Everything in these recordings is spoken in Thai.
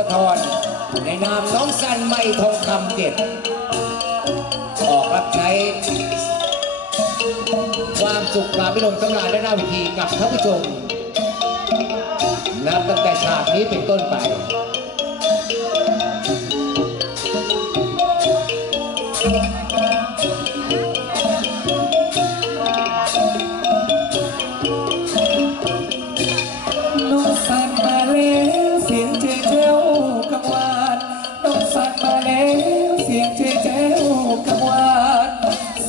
สะทรในนามน้องสันไม่ทองคำเก็บออกรับใช้ความสุขความพิรมสำราญและหน้าวิธีกับท่านผู้ชมนับตั้งแต่ฉากนี้เป็นต้นไป วเสียงเจ๊เจ้ากังวาน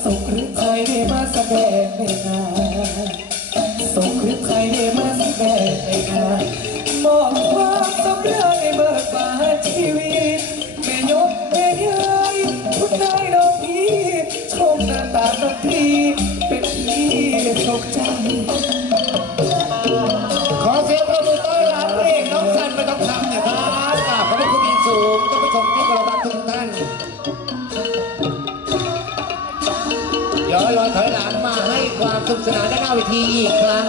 สุขหรือใครได้มาแสดงในงานสุขหรือใครได้มาแสดงในงานมอบความสำเร็จเบิกบานชีวิตแม่ยกแม่ยายคุณนายน้องพี่ชมหน้าตาน้องพี่ อนรอยถอยหลังมาให้ความสนุกสนานด้านหน้าเวทีอีกครั้ง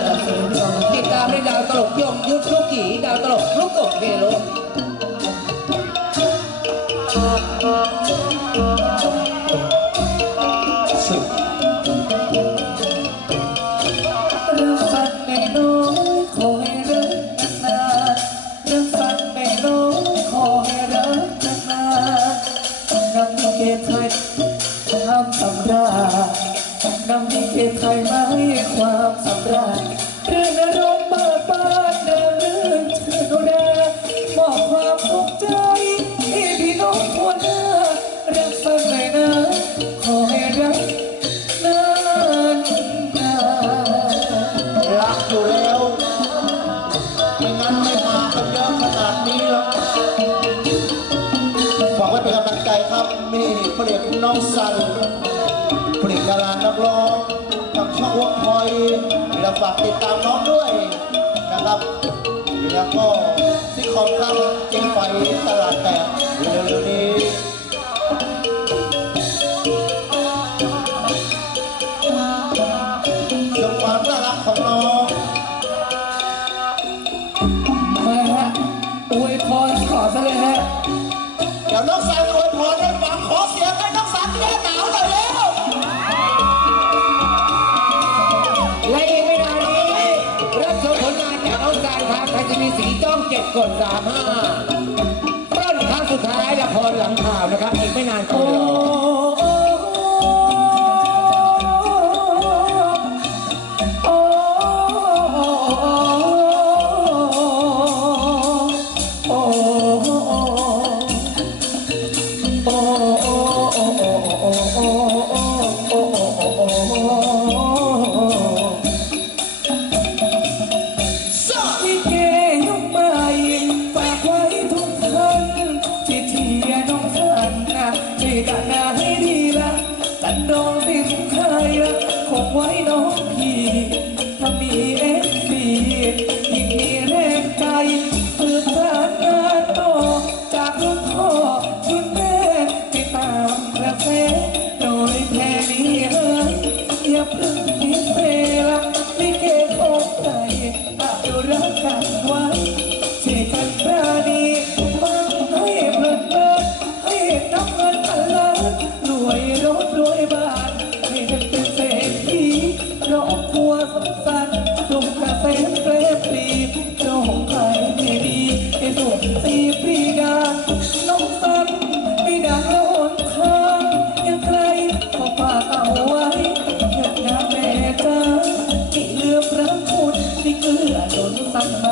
ติดตามได้ดาวตลกยงยุทธลูกขี่ดาวตลกลูกกบเฮโลสุดเรื่องฝันไม่น้อยข นำลิเกไทยมาให้ความสำราญเรื่องอารมณ์เปิดบานเดินเรื่องชื่อโนรามอบความสุขใจให้พี่น้องทั่วหน้ารักฝันไม่นานะขอให้รักนานนานรักอยู่แล้วไม่งั้นไม่มากันเยอะขนาดนี้หรอกฝากไว้เป็นกำลังใจครับนี่พระเอกน้องสัน ทางช่องวอล์กพอยแล้วฝากติดตามน้องด้วยนะครับ แล้วก็ซิคอมครับเจนไฟตลาดแตกเร็วๆนี้ชมความน่ารักของน้องมาฮะอวยพรขอซะเลยฮะเดี๋ยวน้องสันอวายครับใครจะมีสีจ้องเจ็ดกดสามห้าต้นครั้งสุดท้ายละครหลังข่าวนะครับอีกไม่นานคงรอ ดีปรีดาน้องสันไม่ดังแล้วหนยังใครขอฝากเอาไว้เถิดนะแม่จ้าที่เลือพระคุณที่เกลือหล่นสั่งมา